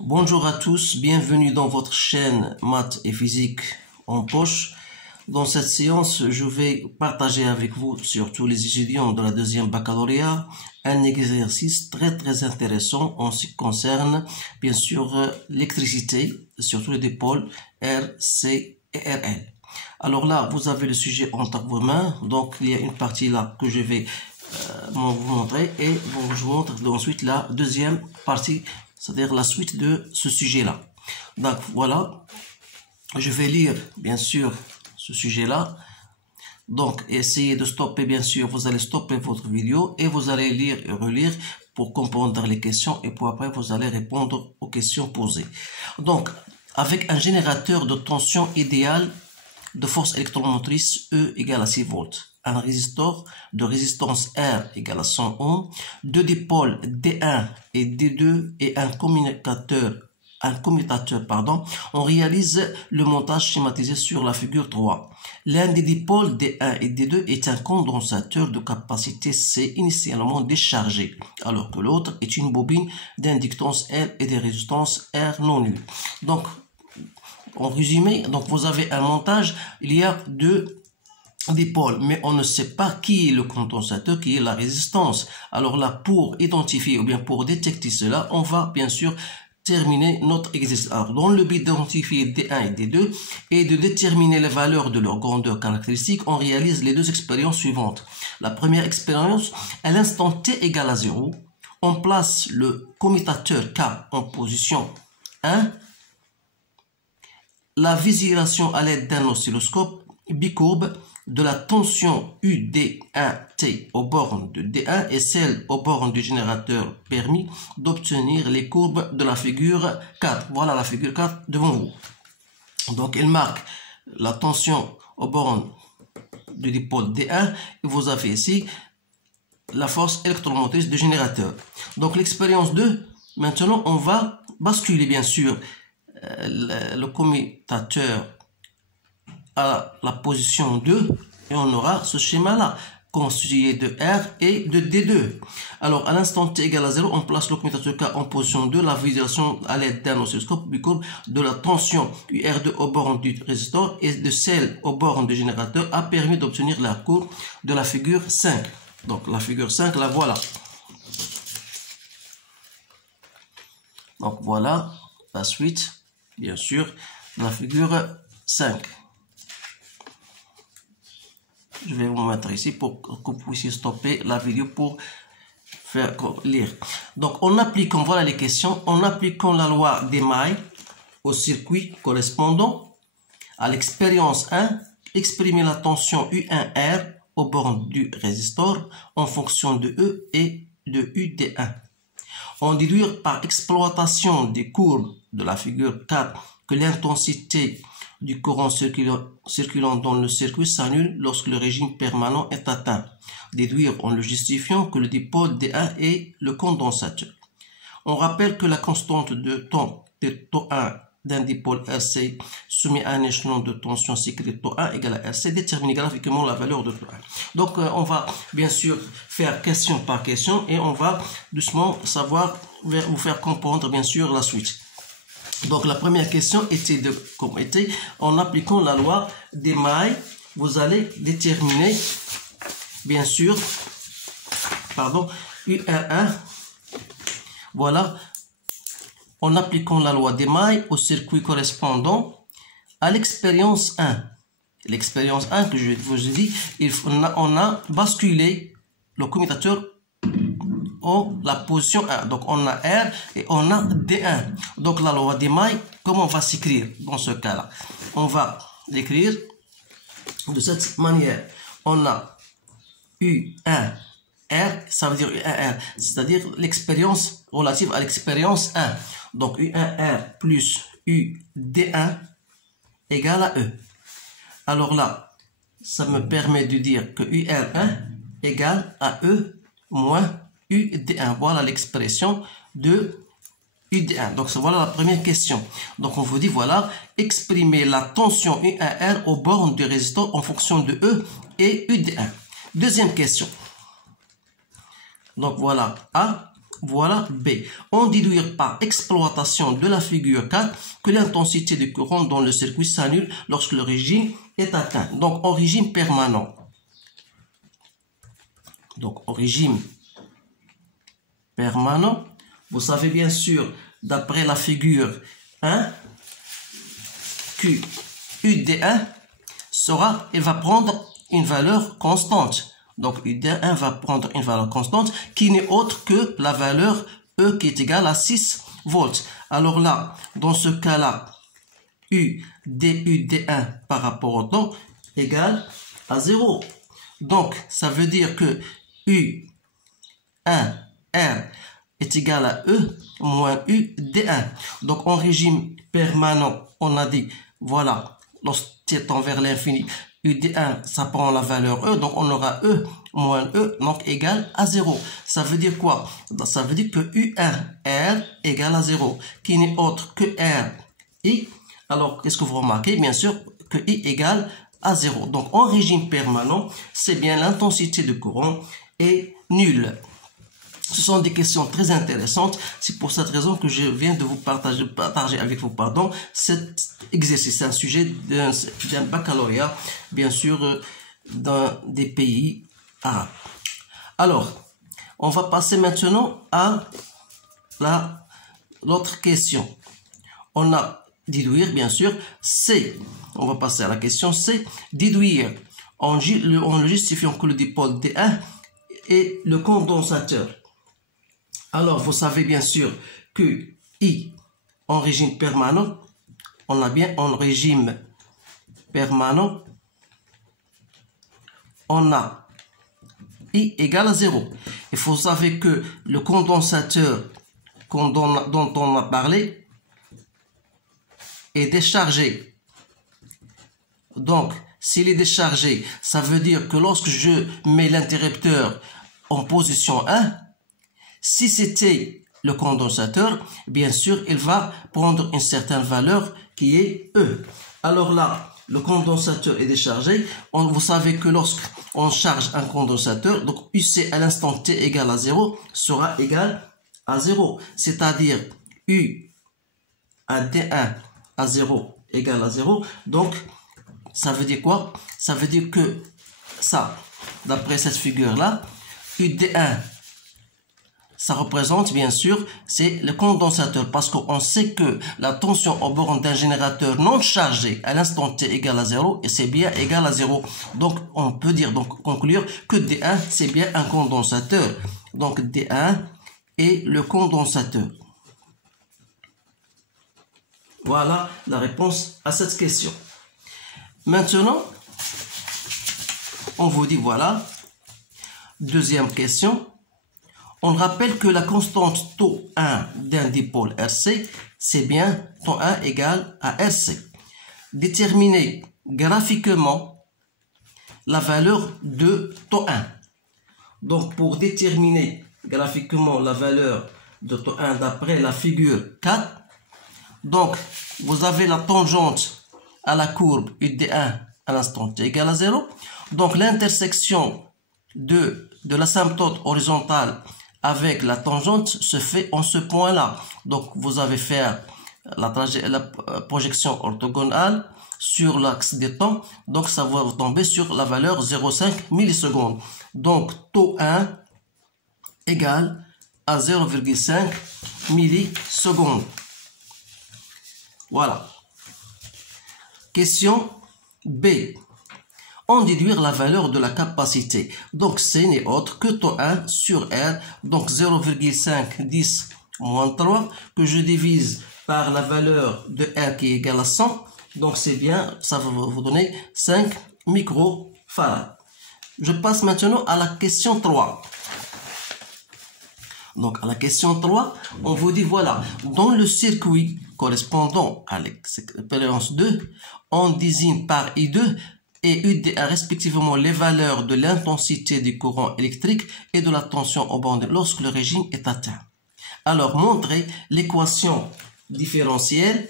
Bonjour à tous, bienvenue dans votre chaîne Maths et Physique en poche. Dans cette séance, je vais partager avec vous, surtout les étudiants de la deuxième baccalauréat, un exercice très intéressant en ce qui concerne bien sûr l'électricité, surtout les deux pôles R, C et RL. Alors là, vous avez le sujet entre vos mains, donc il y a une partie là que je vais vous montrer et je vous montre ensuite la deuxième partie, c'est-à-dire la suite de ce sujet-là. Donc voilà, je vais lire bien sûr ce sujet-là. Donc essayez de stopper, bien sûr, vous allez stopper votre vidéo et vous allez lire et relire pour comprendre les questions et pour après vous allez répondre aux questions posées. Donc avec un générateur de tension idéale de force électromotrice E égale à 6 volts, un résistor de résistance R égale à 100 ohms, deux dipôles D1 et D2 et un commutateur, on réalise le montage schématisé sur la figure 3. L'un des dipôles D1 et D2 est un condensateur de capacité C initialement déchargé, alors que l'autre est une bobine d'inductance L et de résistance R non nulle. Donc, en résumé, donc vous avez un montage, il y a deux dipôles, mais on ne sait pas qui est le condensateur, qui est la résistance. Alors là, pour identifier ou bien pour détecter cela, on va bien sûr terminer notre exercice. Alors, dans le but d'identifier D1 et D2 et de déterminer les valeurs de leur grandeur caractéristique, on réalise les deux expériences suivantes. La première expérience, à l'instant T égale à 0, on place le commutateur K en position 1, la visualisation à l'aide d'un oscilloscope bicourbe de la tension UD1T aux bornes de D1 et celle aux bornes du générateur permis d'obtenir les courbes de la figure 4. Voilà la figure 4 devant vous. Donc, elle marque la tension aux bornes du dipôle D1 et vous avez ici la force électromotrice du générateur. Donc, l'expérience 2, maintenant, on va basculer bien sûr le commutateur à la position 2 et on aura ce schéma là constitué de R et de D2. Alors à l'instant T égale à 0, on place le commutateur K en position 2, la visualisation à l'aide d'un oscilloscope bicourbe de la tension UR2 aux bornes du résistor et de celle aux bornes du générateur a permis d'obtenir la courbe de la figure 5. Donc la figure 5, la voilà. Donc voilà la suite, bien sûr, de la figure 5. Je vais vous mettre ici pour que vous puissiez stopper la vidéo pour faire lire. Donc, en appliquant, voilà les questions, en appliquant la loi des mailles au circuit correspondant à l'expérience 1, exprimer la tension U1R aux bornes du résistor en fonction de E et de UD1. On déduire par exploitation des courbes de la figure 4 que l'intensité du courant circulant dans le circuit s'annule lorsque le régime permanent est atteint. Déduire en le justifiant que le dipôle D1 est le condensateur. On rappelle que la constante de temps tau 1 d'un dipôle RC soumis à un échelon de tension cyclique tau 1 égale à RC détermine graphiquement la valeur de tau 1. Donc on va bien sûr faire question par question et on va doucement vous faire comprendre bien sûr la suite. Donc la première question était en appliquant la loi des mailles, vous allez déterminer bien sûr U1, voilà, en appliquant la loi des mailles au circuit correspondant à l'expérience 1. L'expérience 1 que je vous ai dit, on a basculé le commutateur en la position 1. Donc on a R et on a D1. Donc la loi des mailles, comment on va s'écrire dans ce cas-là? On va l'écrire de cette manière. On a U1R, ça veut dire U1R, c'est-à-dire l'expérience relative à l'expérience 1. Donc U1R plus UD1 égale à E. Alors là, ça me permet de dire que UR1 égale à E moins UD1. Voilà l'expression de UD1. Donc voilà la première question. Donc on vous dit voilà, exprimer la tension U1R aux bornes du résistor en fonction de E et UD1. Deuxième question. Donc voilà A. voilà B. On déduit par exploitation de la figure 4 que l'intensité du courant dans le circuit s'annule lorsque le régime est atteint. Donc, en régime permanent. Donc, au régime permanent, vous savez bien sûr, d'après la figure 1, que UD1 il va prendre une valeur constante. Donc, UD1 va prendre une valeur constante qui n'est autre que la valeur E qui est égale à 6 volts. Alors là, dans ce cas-là, UD1 par rapport au temps égale à 0. Donc, ça veut dire que U1R est égal à E moins UD1. Donc, en régime permanent, on a dit, voilà, lorsqu'il tend vers l'infini, UD1, ça prend la valeur E, donc on aura E moins E, donc égal à 0. Ça veut dire quoi? Ça veut dire que U1R égale à 0, qui n'est autre que RI. Alors, qu'est-ce que vous remarquez? Bien sûr, que I égale à 0. Donc, en régime permanent, c'est bien l'intensité du courant est nulle. Ce sont des questions très intéressantes. C'est pour cette raison que je viens de vous partager avec vous, cet exercice. C'est un sujet d'un baccalauréat, bien sûr, dans des pays arabes. Alors, on va passer maintenant à l'autre question. On a déduire, bien sûr, C. On va passer à la question C. Déduire en le justifiant que le dipôle D1 est le condensateur. Alors, vous savez bien sûr que I en régime permanent, on a bien en régime permanent, on a I égale à 0. Il faut savoir que le condensateur dont on a parlé est déchargé. Donc, s'il est déchargé, ça veut dire que lorsque je mets l'interrupteur en position 1, si c'était le condensateur, bien sûr, il va prendre une certaine valeur qui est E. Alors là, le condensateur est déchargé. Vous savez que lorsqu'on charge un condensateur, donc UC à l'instant T égale à 0 sera égal à 0. C'est-à-dire U à D1 à 0 égale à 0. Donc, ça veut dire quoi? Ça veut dire que ça, d'après cette figure-là, UD1, ça représente bien sûr, c'est le condensateur, parce qu'on sait que la tension aux bornes d'un générateur non chargé à l'instant T égale à 0 et c'est bien égal à 0. Donc on peut dire, conclure que D1 c'est bien un condensateur. Donc D1 est le condensateur. Voilà la réponse à cette question. Maintenant, on vous dit voilà, deuxième question. On rappelle que la constante τ1 d'un dipôle RC, c'est bien τ1 égale à RC. Déterminer graphiquement la valeur de τ1. Donc, pour déterminer graphiquement la valeur de τ1 d'après la figure 4, donc, vous avez la tangente à la courbe UD1 à l'instant t égale à 0. Donc, l'intersection de l'asymptote horizontale avec la tangente se fait en ce point-là. Donc, vous avez fait la projection orthogonale sur l'axe des temps. Donc, ça va tomber sur la valeur 0,5 millisecondes. Donc, τ1 égale à 0,5 millisecondes. Voilà. Question B. En déduire la valeur de la capacité. Donc, ce n'est autre que τ1 sur R. Donc, 0,510 moins 3 que je divise par la valeur de R qui est égale à 100. Donc, c'est bien, ça va vous donner 5 microfarads. Je passe maintenant à la question 3. Donc, à la question 3, on vous dit, voilà, dans le circuit correspondant à l'expérience 2, on désigne par I2 et UDA respectivement les valeurs de l'intensité du courant électrique et de la tension aux bandes lorsque le régime est atteint. Alors, montrez l'équation différentielle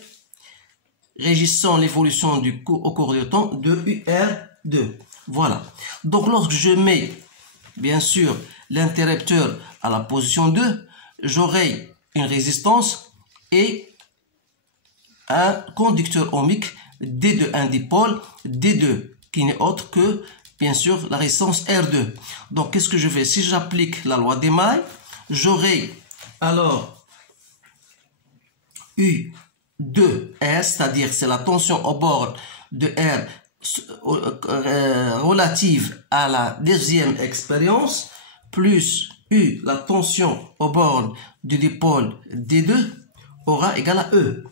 régissant l'évolution du au cours du temps de UR2. Voilà. Donc, lorsque je mets, bien sûr, l'interrupteur à la position 2, j'aurai une résistance et un conducteur ohmique D2, un dipôle D2, qui n'est autre que, bien sûr, la résistance R2. Donc, qu'est-ce que je fais? Si j'applique la loi des mailles, j'aurai alors U2R, c'est-à-dire c'est la tension au bord de R relative à la deuxième expérience, plus U, la tension au bord du dipôle D2, aura égal à E.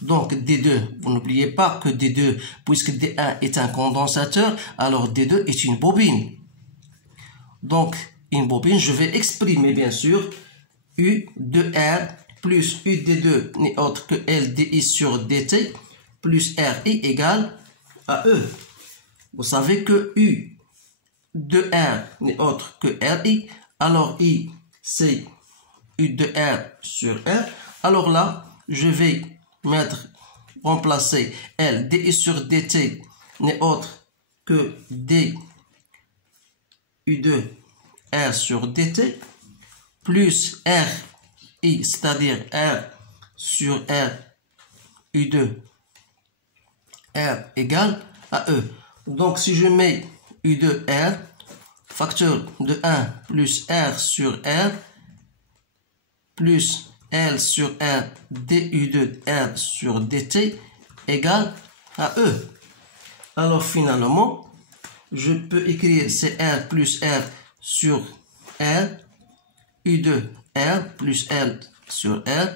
Donc D2, vous n'oubliez pas que D2, puisque D1 est un condensateur, alors D2 est une bobine. Donc, une bobine, je vais exprimer bien sûr U2R plus UD2 n'est autre que LDI sur DT plus RI égale à E. Vous savez que U2R n'est autre que RI, alors I c'est U2R sur R. Alors là, je vais remplacer L, DI sur DT n'est autre que D U2 R sur DT plus RI, c'est-à-dire R sur R U2 R égale à E. Donc si je mets U2R, facteur de 1 plus R sur R plus L sur R DU2R sur DT égale à E. Alors finalement, je peux écrire CR plus R sur R, U2R plus L sur R,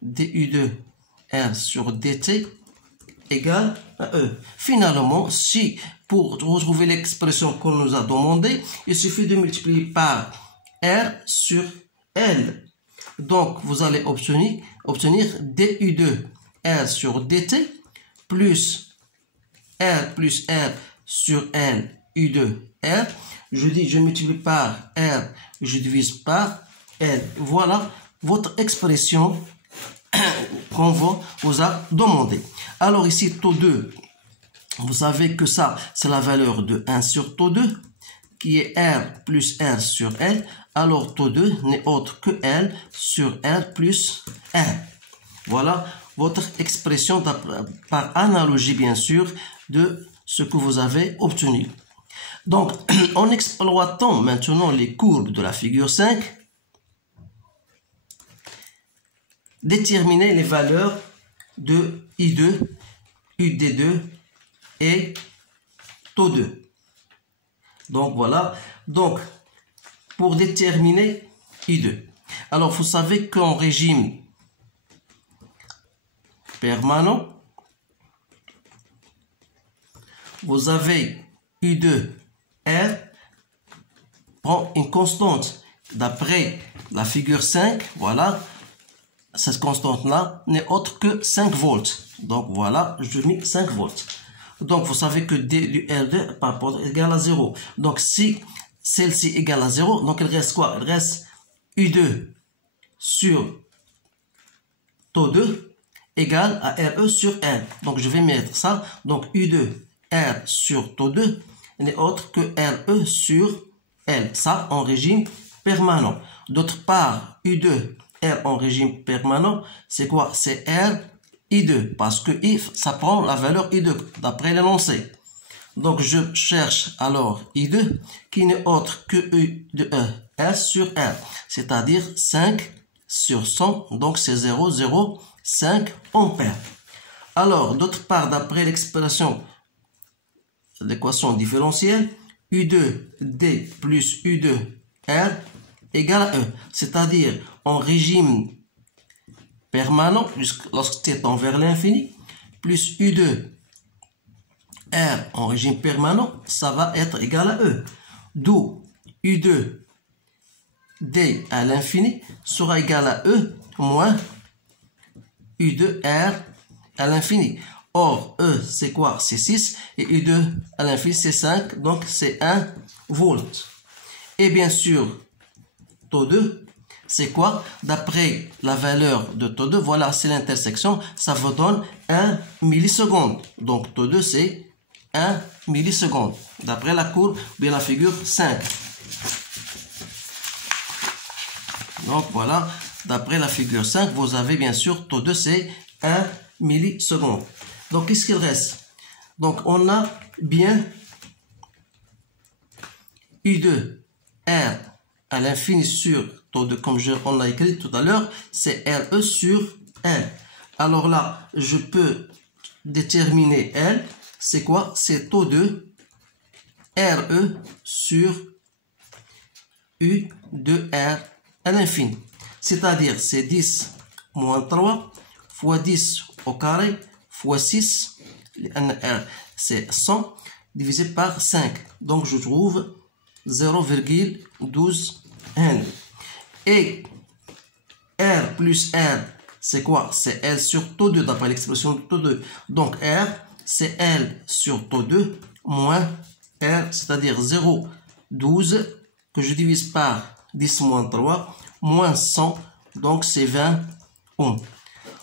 DU2R sur DT égale à E. Finalement, si pour retrouver l'expression qu'on nous a demandé, il suffit de multiplier par R sur L. Donc, vous allez obtenir DU2R sur DT plus R sur L U2R. Je multiplie par R, je divise par L. Voilà votre expression qu'on vous a demandé. Alors ici, taux 2, vous savez que ça, c'est la valeur de 1 sur taux 2, qui est R plus R sur L. Alors taux 2 n'est autre que L sur R plus R. Voilà votre expression par analogie, bien sûr, de ce que vous avez obtenu. Donc, en exploitant maintenant les courbes de la figure 5, déterminez les valeurs de I2, UD2 et taux 2. Donc, voilà. Donc, pour déterminer I2. Alors, vous savez qu'en régime permanent, vous avez U2R prend une constante. D'après la figure 5, voilà, cette constante-là n'est autre que 5 volts. Donc voilà, je mets 5 volts. Donc vous savez que D du R2 par rapport égale à 0. Donc si celle-ci égale à 0, donc il reste quoi? Il reste U2 sur taux 2 égale à RE sur R. Donc je vais mettre ça. Donc U2 R sur taux 2 n'est autre que RE sur L. Ça en régime permanent. D'autre part, U2 R en régime permanent, c'est quoi? C'est R I2. Parce que I, ça prend la valeur I2 d'après l'énoncé. Donc je cherche alors I2 qui n'est autre que U de E R sur R. C'est-à-dire 5 sur 100. Donc c'est 0,05 ampères. Alors, d'autre part, d'après l'expression, l'équation différentielle, U2D plus U2R égale à E. C'est-à-dire, en régime permanent, lorsque c'est vers l'infini, plus U2R en régime permanent, ça va être égal à E. D'où U2D à l'infini sera égal à E moins U2R à l'infini. Or, E, c'est quoi? C'est 6. Et U2 à l'infini, c'est 5. Donc, c'est 1 volt. Et bien sûr, taux 2, c'est quoi? D'après la valeur de taux 2, voilà, c'est l'intersection. Ça vous donne 1 milliseconde. Donc, taux 2, c'est 1 milliseconde. D'après la courbe, bien la figure 5. Donc voilà, d'après la figure 5, vous avez bien sûr taux 2, c'est 1 milliseconde. Donc qu'est-ce qu'il reste? Donc on a bien U2 R à l'infini sur taux 2, comme on l'a écrit tout à l'heure, c'est RE sur L. Alors là, je peux déterminer L, c'est quoi? C'est taux 2 RE sur U de R à l'infini. C'est-à-dire, c'est 10 moins 3 fois 10 au carré fois 6, R c'est 100, divisé par 5. Donc, je trouve 0,12 N. Et R plus R, c'est quoi? C'est L sur taux 2, d'après l'expression de taux 2. Donc, R, c'est L sur taux 2 moins R, c'est-à-dire 0,12 que je divise par 10 moins 3, moins 100, donc c'est 20 ohms.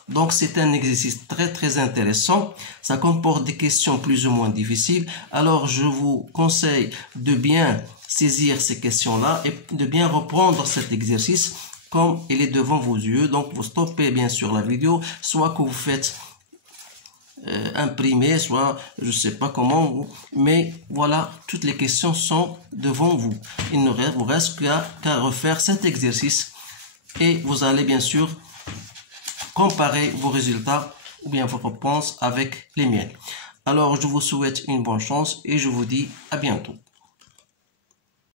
Donc c'est un exercice très intéressant, ça comporte des questions plus ou moins difficiles, alors je vous conseille de bien saisir ces questions-là et de bien reprendre cet exercice comme il est devant vos yeux. Donc vous stoppez bien sûr la vidéo, soit que vous faites imprimer, soit je sais pas comment, mais voilà, toutes les questions sont devant vous. Il ne vous reste qu'à refaire cet exercice et vous allez bien sûr comparer vos résultats ou bien vos réponses avec les miennes. Alors je vous souhaite une bonne chance et je vous dis à bientôt.